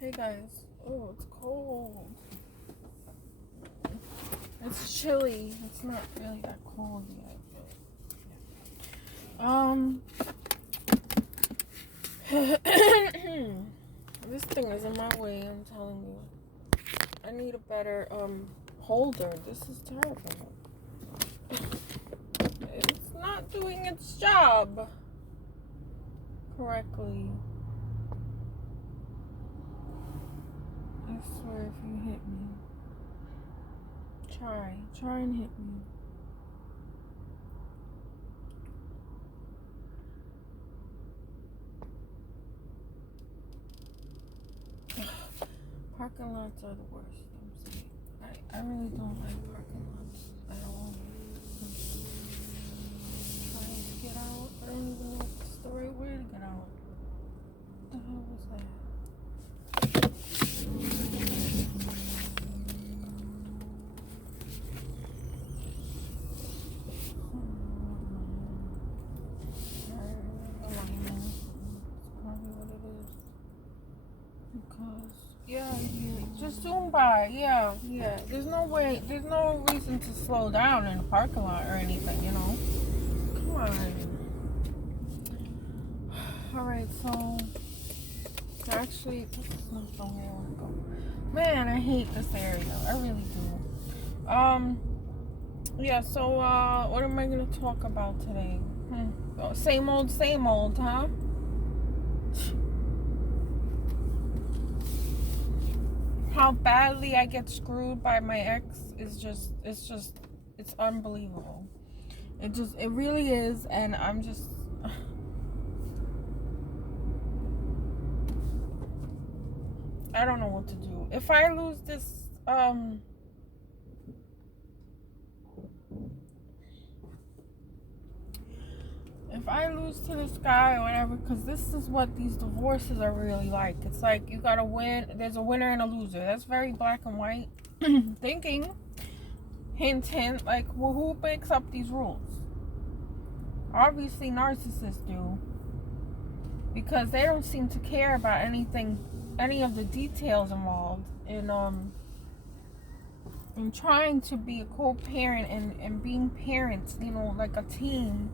Hey guys. Oh, it's cold. It's chilly. It's not really that cold yet. This thing is in my way, I'm telling you. I need a better holder. This is terrible. It's not doing its job correctly. I swear, if you hit me, try and hit me. Parking lots are the worst. I'm saying. I really don't like parking lots at all. Trying to get out. I don't even know if it's the right way to get out. What the hell was that? Just zoom by, yeah. There's no reason to slow down in a parking lot or anything, you know. Come on. Alright, so actually, this is not the way I want to go. Man, I hate this area. I really do. Yeah, so what am I gonna talk about today? Oh, same old, huh? How badly I get screwed by my ex is it's unbelievable. It really is, and I'm just I don't know what to do. If I lose this if I lose to this guy or whatever, because this is what these divorces are really like. It's like you gotta win. There's a winner and a loser. That's very black and white thinking. Hint, hint. Like, well, who makes up these rules? Obviously, narcissists do, because they don't seem to care about anything, any of the details involved in trying to be a co-parent and being parents. You know, like a team.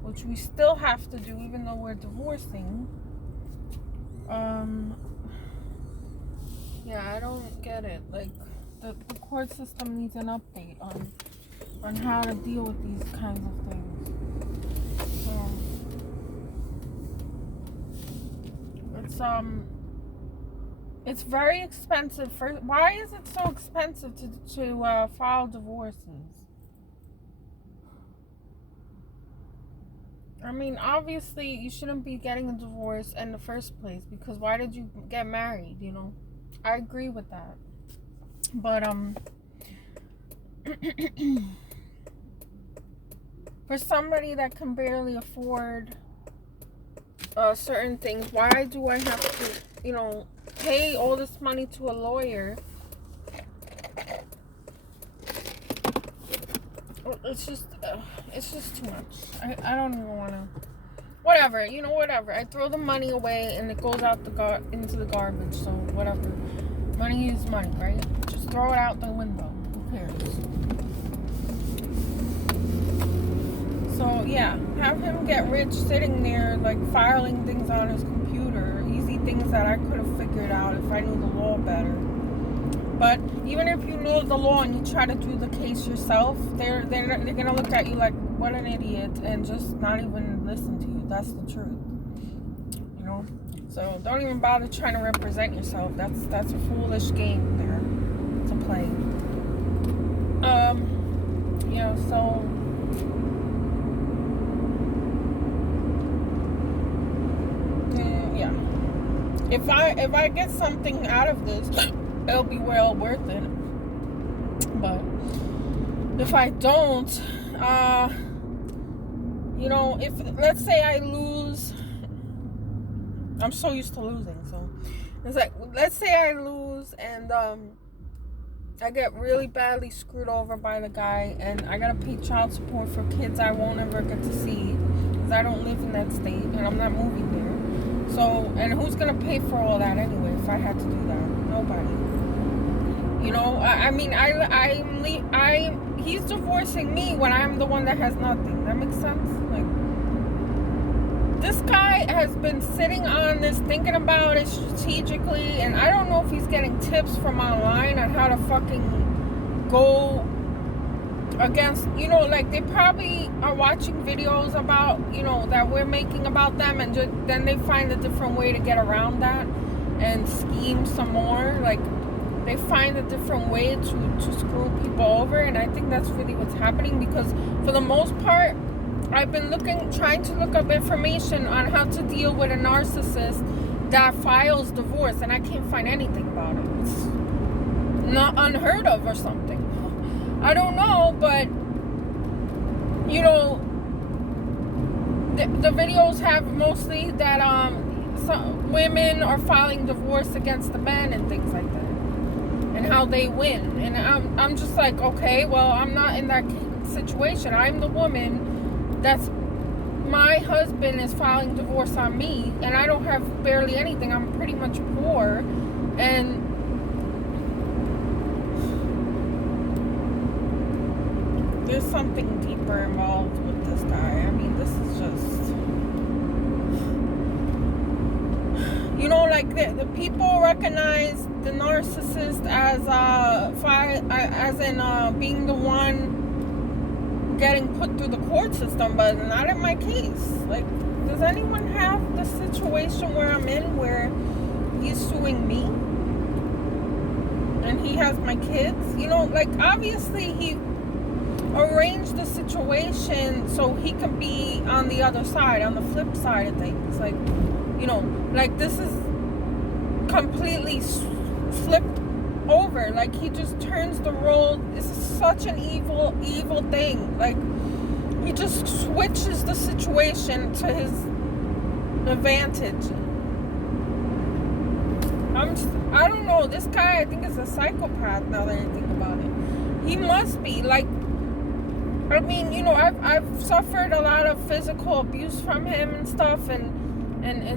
Which we still have to do even though we're divorcing. Yeah, I don't get it. Like, the court system needs an update on how to deal with these kinds of things. It's very expensive. Why is it so expensive to file divorces? I mean, obviously, you shouldn't be getting a divorce in the first place, because why did you get married, you know? I agree with that. But, for somebody that can barely afford certain things, why do I have to, you know, pay all this money to a lawyer? It's just too much. I don't even want to. Whatever. I throw the money away and it goes out into the garbage. So whatever. Money is money, right? Just throw it out the window. Who cares? So yeah, have him get rich sitting there like filing things on his computer. Easy things that I could have figured out if I knew the law better. But even if you know the law and you try to do the case yourself, they're gonna look at you like, what an idiot, and just not even listen to you. That's the truth, you know. So don't even bother trying to represent yourself. That's a foolish game there to play. You know. So yeah. If I get something out of this, it'll be well worth it. But if I don't, you know, if let's say I lose, I'm so used to losing, so it's like, let's say I lose and I get really badly screwed over by the guy, and I gotta pay child support for kids I won't ever get to see because I don't live in that state and I'm not moving there. So, and who's gonna pay for all that anyway? If I had to do that, nobody. You know, he's divorcing me when I'm the one that has nothing. That makes sense? Like, this guy has been sitting on this, thinking about it strategically, and I don't know if he's getting tips from online on how to fucking go against, you know, like they probably are watching videos about, you know, that we're making about them, and then they find a different way to get around that and scheme some more. Like, they find a different way to screw people over, and I think that's really what's happening, because for the most part, I've been trying to look up information on how to deal with a narcissist that files divorce, and I can't find anything about it. It's not unheard of or something. I don't know, but you know, the videos have mostly that some women are filing divorce against the men and things like that, and how they win. And I'm just like, okay, well, I'm not in that situation. I'm the woman that's, my husband is filing divorce on me, and I don't have barely anything. I'm pretty much poor, and there's something deeper involved with this guy. I mean, this is just, you know, like the people recognize the narcissist as being the one getting put through the court system, but not in my case. Like, does anyone have the situation where I'm in, where he's suing me and he has my kids? You know, like, obviously he arrange the situation so he can be on the other side, on the flip side of things. Like, you know, like, this is completely flipped over. Like, he just turns the role. It's such an evil thing. Like, he just switches the situation to his advantage. I don't know, this guy, I think, is a psychopath now that I think about it. He must be. Like, I mean, you know, I've suffered a lot of physical abuse from him and stuff, and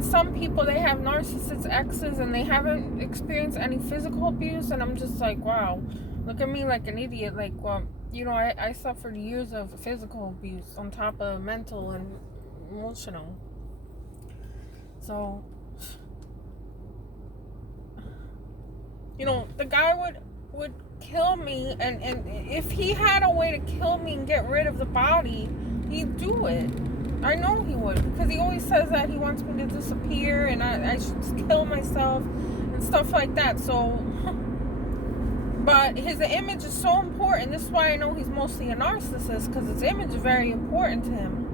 some people, they have narcissist exes and they haven't experienced any physical abuse, and I'm just like, wow, look at me like an idiot. Like, well, you know, I suffered years of physical abuse on top of mental and emotional. So, you know, the guy would kill me, and if he had a way to kill me and get rid of the body, he'd do it. I know he would, because he always says that he wants me to disappear and I should just kill myself and stuff like that. So, but his image is so important. This is why I know he's mostly a narcissist, because his image is very important to him,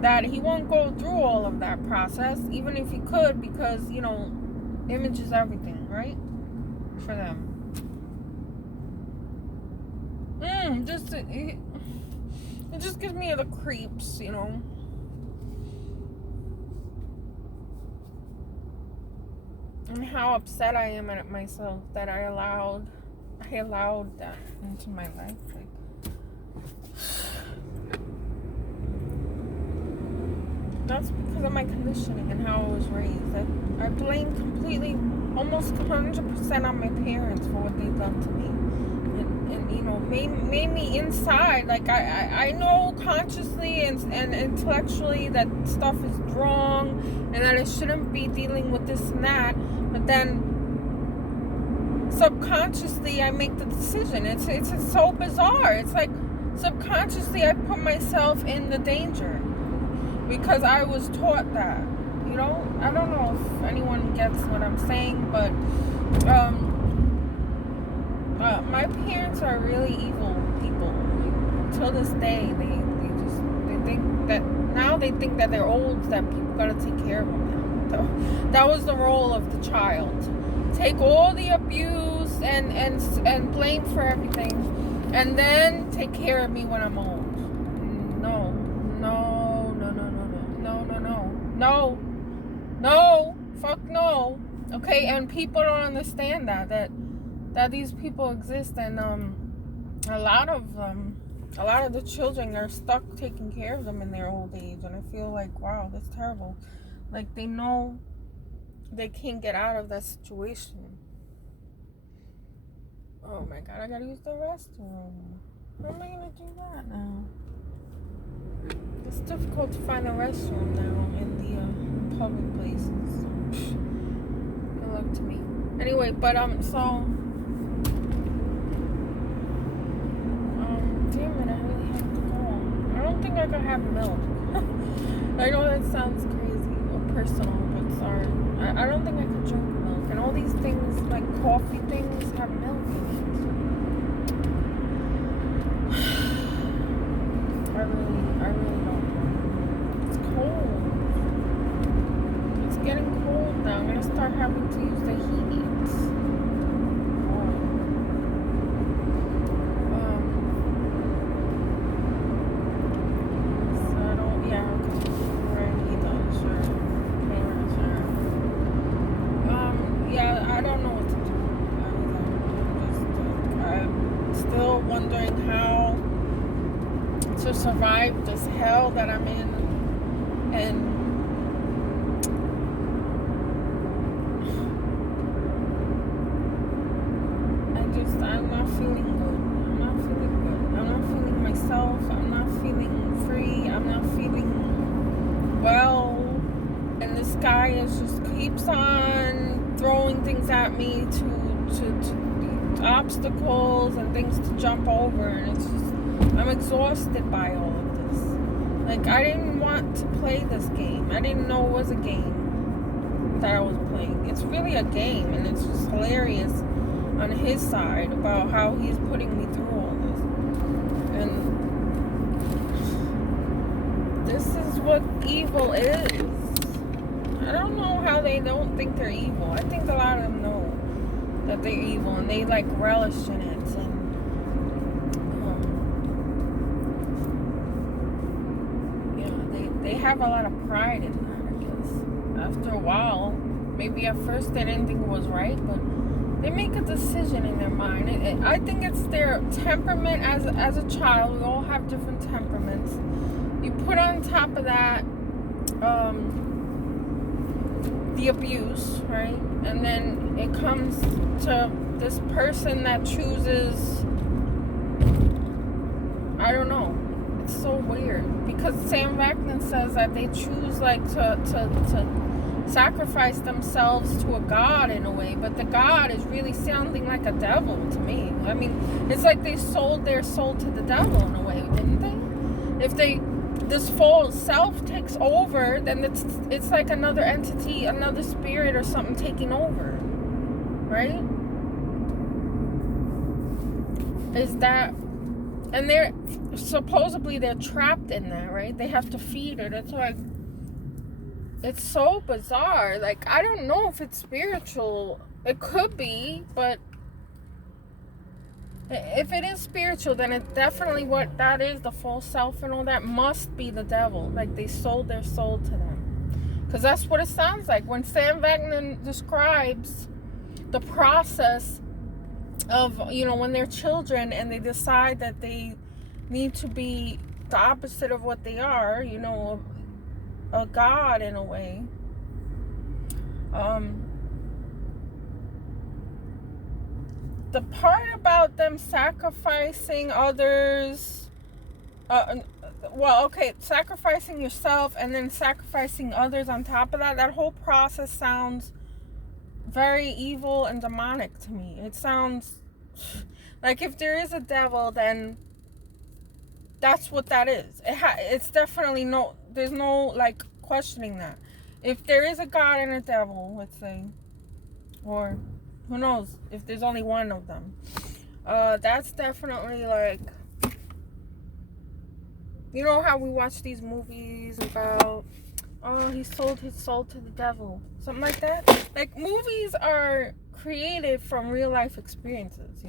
that he won't go through all of that process, even if he could, because, you know, image is everything, right? For them. It just gives me the creeps, you know. And how upset I am at myself that I allowed that into my life. Like, that's because of my conditioning and how I was raised. I blame completely, almost 100% on my parents for what they've done to me. And you know, made me inside, like, I know consciously and intellectually that stuff is wrong and that I shouldn't be dealing with this and that, but then subconsciously I make the decision. It's so bizarre. It's like subconsciously I put myself in the danger because I was taught that, you know. I don't know if anyone gets what I'm saying, but my parents are really evil people. Like, till this day, they think that they're old, that people gotta take care of them now. So that was the role of the child. Take all the abuse and blame for everything, and then take care of me when I'm old. No, fuck no. Okay, and people don't understand that these people exist, and a lot of the children are stuck taking care of them in their old age, and I feel like, wow, that's terrible. Like, they know they can't get out of that situation. Oh my god, I gotta use the restroom. How am I gonna do that now? It's difficult to find a restroom now in the public places. Good luck to me. Anyway, but damn it, I really have to go. I don't think I could have milk. I know that sounds crazy or personal, but sorry. I don't think I could drink milk. And all these things, like coffee things, have milk in it. I really don't know. It's cold. It's getting cold now. I'm gonna start having to use the heat. Wondering how to survive this hell that I'm in, and I'm not feeling good. I'm not feeling good. I'm not feeling myself. I'm not feeling free. I'm not feeling well, and this guy just keeps on throwing things at me to obstacles and things to jump over, and it's just, I'm exhausted by all of this. Like, I didn't want to play this game. I didn't know it was a game that I was playing. It's really a game, and it's just hilarious on his side about how he's putting me through all this. And this is what evil is. I don't know how they don't think they're evil. I think a lot of them know that they're evil, and they like relish in it, and they have a lot of pride in that, I guess. After a while, maybe at first they didn't think it was right, but they make a decision in their mind. I think it's their temperament as a child. We all have different temperaments. You put on top of that the abuse, right? And then it comes to this person that chooses, I don't know, it's so weird, because Sam Vaknin says that they choose like to sacrifice themselves to a god in a way, but the god is really sounding like a devil to me. I mean, it's like they sold their soul to the devil in a way, didn't they? If this false self takes over, then it's like another entity, another spirit or something taking over, right? Is that, and they're supposedly they're trapped in that, right? They have to feed it. It's like, it's so bizarre. Like, I don't know if it's spiritual. It could be, but if it is spiritual, then it definitely, what that is, the false self and all that, must be the devil. Like, they sold their soul to them. Because that's what it sounds like. When Sam Vaknin describes the process of, when they're children and they decide that they need to be the opposite of what they are, a god in a way. The part about them sacrificing others, sacrificing yourself and then sacrificing others on top of that whole process sounds very evil and demonic to me. It sounds like if there is a devil, then that's what that is. It's definitely there's no like questioning that. If there is a god and a devil, let's say, or who knows if there's only one of them, that's definitely like, how we watch these movies about, he sold his soul to the devil, something like that. Like, movies are created from real life experiences,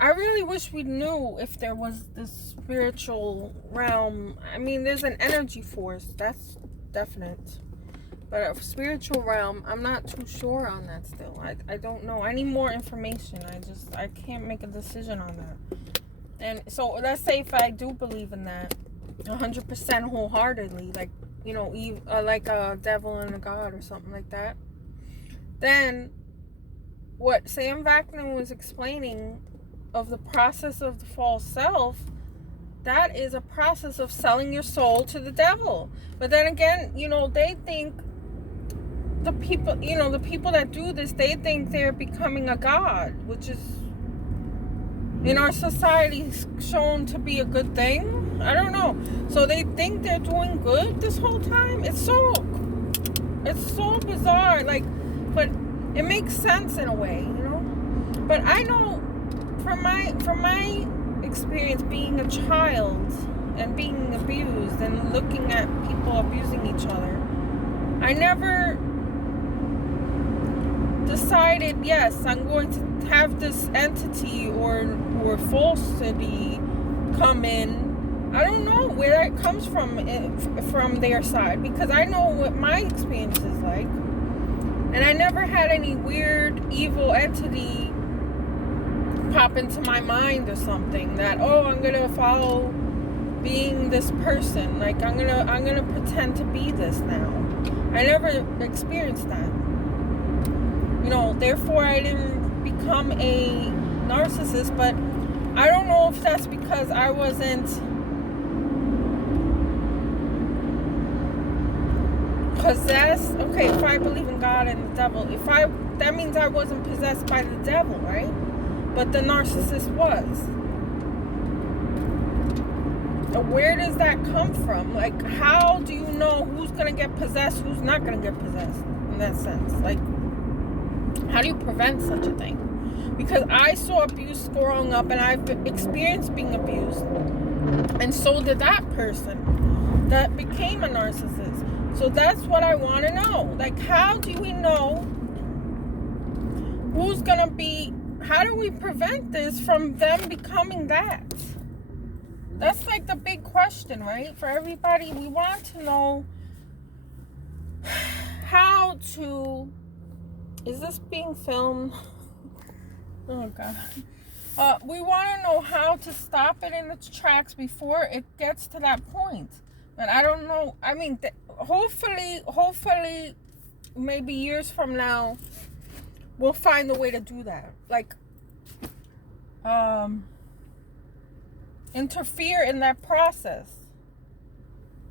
I really wish we knew if there was this spiritual realm. I mean, there's an energy force, that's definite. But a spiritual realm, I'm not too sure on that still. I don't know. I need more information. I can't make a decision on that. And so let's say if I do believe in that 100% wholeheartedly, like, you know, like a devil and a god or something like that, then what Sam Vaknin was explaining of the process of the false self, that is a process of selling your soul to the devil. But then again, you know, they think the people that do this, they think they're becoming a god, which is in our society shown to be a good thing. I don't know. So they think they're doing good this whole time. It's so bizarre. Like, but it makes sense in a way, you know. But I know from my experience being a child and being abused and looking at people abusing each other, I never decided, yes, I'm going to have this entity or falsity come in. I don't know where that comes from their side, because I know what my experience is like, and I never had any weird evil entity pop into my mind or something that, oh, I'm gonna follow being this person, like I'm gonna pretend to be this now. I never experienced that, you know. Therefore I didn't become a narcissist. But I don't know if that's because I wasn't possessed. Okay, if I believe in God and the devil, that means I wasn't possessed by the devil, right? But the narcissist was. Where does that come from? Like, how do you know who's gonna get possessed, who's not gonna get possessed in that sense? Like, how do you prevent such a thing? Because I saw abuse growing up, and I've experienced being abused, and so did that person that became a narcissist. So that's what I want to know. Like, how do we know who's gonna be? How do we prevent this from them becoming that? That's like the big question, right? For everybody, we want to know how to... Is this being filmed? Oh, God. We want to know how to stop it in its tracks before it gets to that point. But I don't know. I mean, hopefully, maybe years from now, we'll find a way to do that. Like, interfere in that process.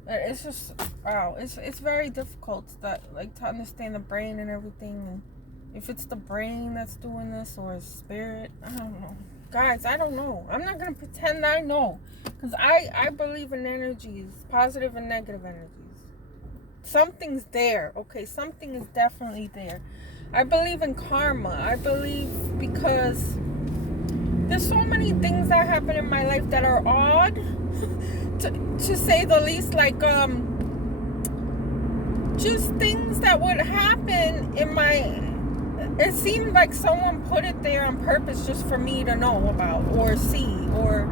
It's just, wow, it's very difficult to understand the brain and everything, and if it's the brain that's doing this or a spirit, I don't know. Guys, I don't know. I'm not going to pretend I know, because I believe in energies, positive and negative energies. Something's there, okay? Something is definitely there. I believe in karma. I believe because there's so many things that happen in my life that are odd, to say the least. Like, just things that would happen in my... It seemed like someone put it there on purpose just for me to know about, or see, or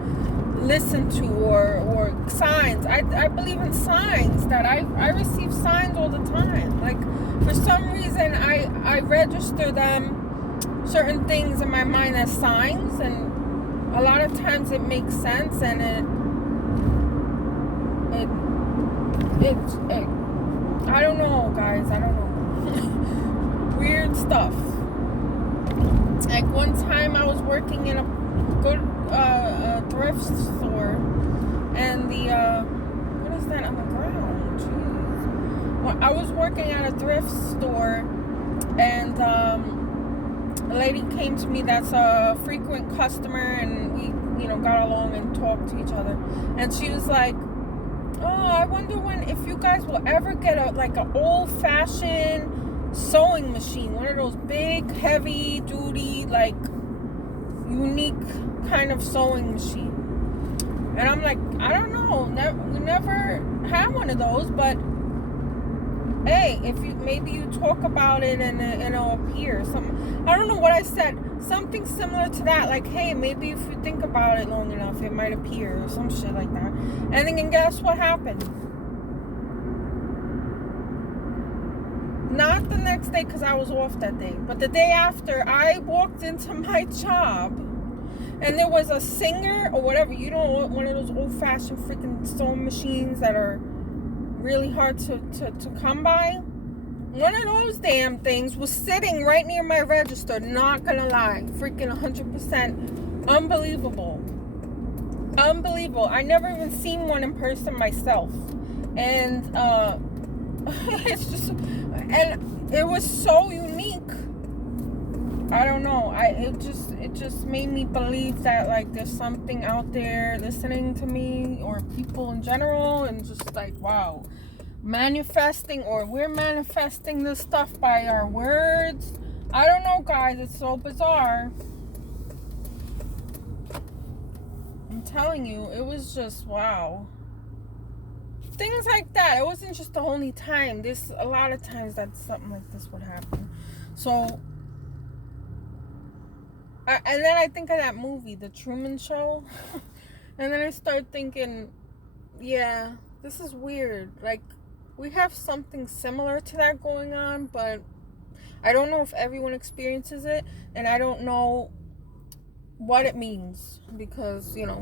listen to, or signs. I believe in signs, that I receive signs all the time. Like, for some reason, I register them, certain things in my mind, as signs, and a lot of times it makes sense, and it I don't know, guys, I don't know. Weird stuff. Like, one time I was working in a good thrift store, and the what is that on the ground? Jeez. Well, I was working at a thrift store, and a lady came to me that's a frequent customer, and we, got along and talked to each other. And she was like, "Oh, I wonder if you guys will ever get an old-fashioned sewing machine, one of those big, heavy-duty, like, unique kind of sewing machine." And I'm like, I don't know. We never had one of those, but hey, if maybe you talk about it and it'll appear. Something, I don't know what I said. Something similar to that. Like, hey, maybe if you think about it long enough, it might appear, or some shit like that. And then guess what happened? Not the next day, because I was off that day, but the day after, I walked into my job, and there was a singer or whatever, you know, one of those old-fashioned freaking sewing machines that are really hard to come by. One of those damn things was sitting right near my register. Not gonna lie, freaking 100% unbelievable. Unbelievable. I never even seen one in person myself, and it's just, and it was so unique. I don't know. It just made me believe that, like, there's something out there listening to me, or people in general, and just like, wow, manifesting, or we're manifesting this stuff by our words. I don't know, guys. It's so bizarre. I'm telling you, it was just wow. Things like that. It wasn't just the only time. There's a lot of times that something like this would happen. So, and then I think of that movie, The Truman Show. And then I start thinking, yeah, this is weird. Like, we have something similar to that going on, but I don't know if everyone experiences it, and I don't know what it means, because, you know,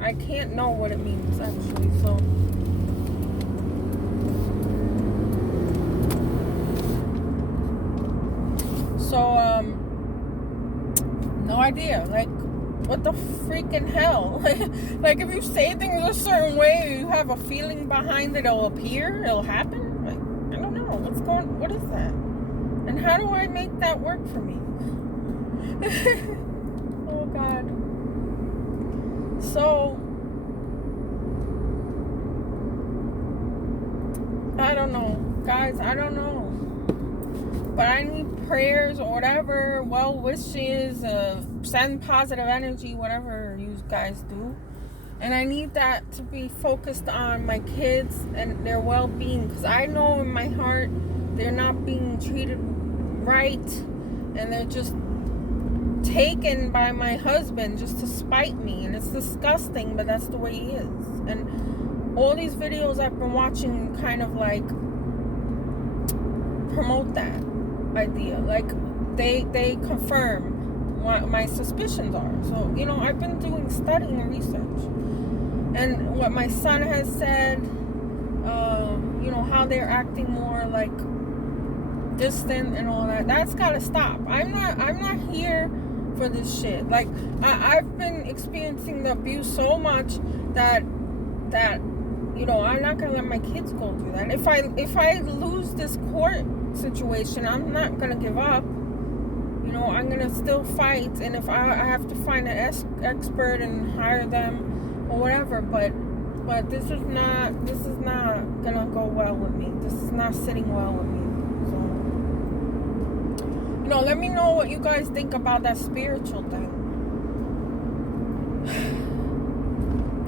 I can't know what it means, actually. So no idea, like, what the freaking hell. Like, if you say things a certain way, you have a feeling behind it, it'll appear, it'll happen. Like, I don't know what is that, and how do I make that work for me? Oh God. So I don't know, guys. I don't know, but I need prayers or whatever, well wishes, send positive energy, whatever you guys do. And I need that to be focused on my kids and their well-being, because I know in my heart they're not being treated right, and they're just taken by my husband just to spite me, and it's disgusting, but that's the way he is. And all these videos I've been watching kind of like promote that idea. Like, they confirm what my suspicions are. So, you know, I've been doing studying and research, and what my son has said, you know, how they're acting more like distant and all that. That's gotta stop. I'm not here for this shit. Like, I've been experiencing the abuse so much that you know, I'm not gonna let my kids go through that. If I lose this court situation, I'm not gonna give up. You know, I'm gonna still fight, and if I have to find an expert and hire them or whatever, but this is not gonna go well with me. This is not sitting well with me. So, you know, let me know what you guys think about that spiritual thing.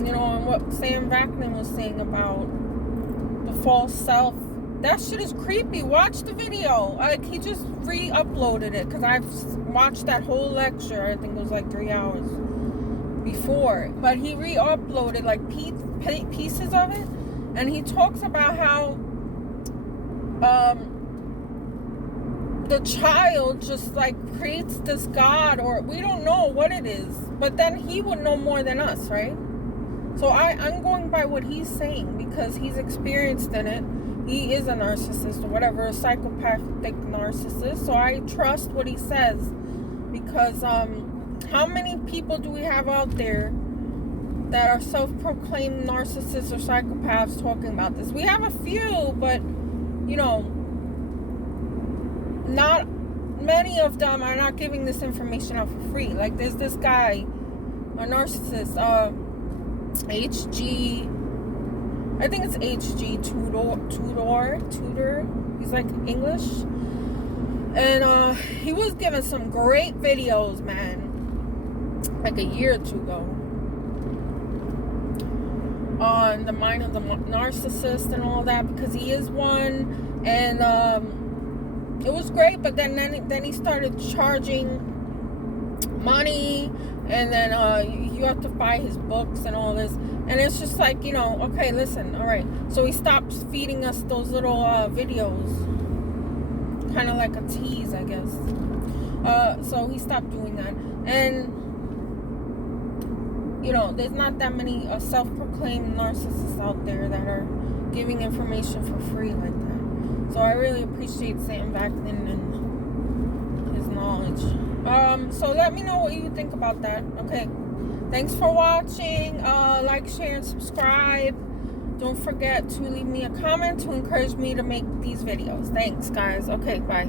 You know, and what Sam Vaknin was saying about the false self. That shit is creepy. Watch the video. Like, he just re-uploaded it, because I've watched that whole lecture. I think it was like 3 hours before. But he re-uploaded like pieces of it, and he talks about how the child just like creates this God, or we don't know what it is, but then he would know more than us, right? So I'm going by what he's saying, because he's experienced in it. He is a narcissist or whatever, a psychopathic narcissist. So I trust what he says, because how many people do we have out there that are self-proclaimed narcissists or psychopaths talking about this? We have a few, but, you know, not many of them are not giving this information out for free. Like, there's this guy, a narcissist, I think it's HG Tudor. He's like English. And he was given some great videos, man, like a year or two ago, on the mind of the narcissist and all that, because he is one. And it was great, but then he started charging money, and then you have to buy his books and all this. And it's just like, you know, okay, listen, all right. So he stops feeding us those little videos, kind of like a tease, I guess. So he stopped doing that. And you know, there's not that many self-proclaimed narcissists out there that are giving information for free like that. So I really appreciate Sam Vaknin and his knowledge. So let me know what you think about that. Okay, thanks for watching. Like, share, and subscribe. Don't forget to leave me a comment to encourage me to make these videos. Thanks, guys. Okay, bye.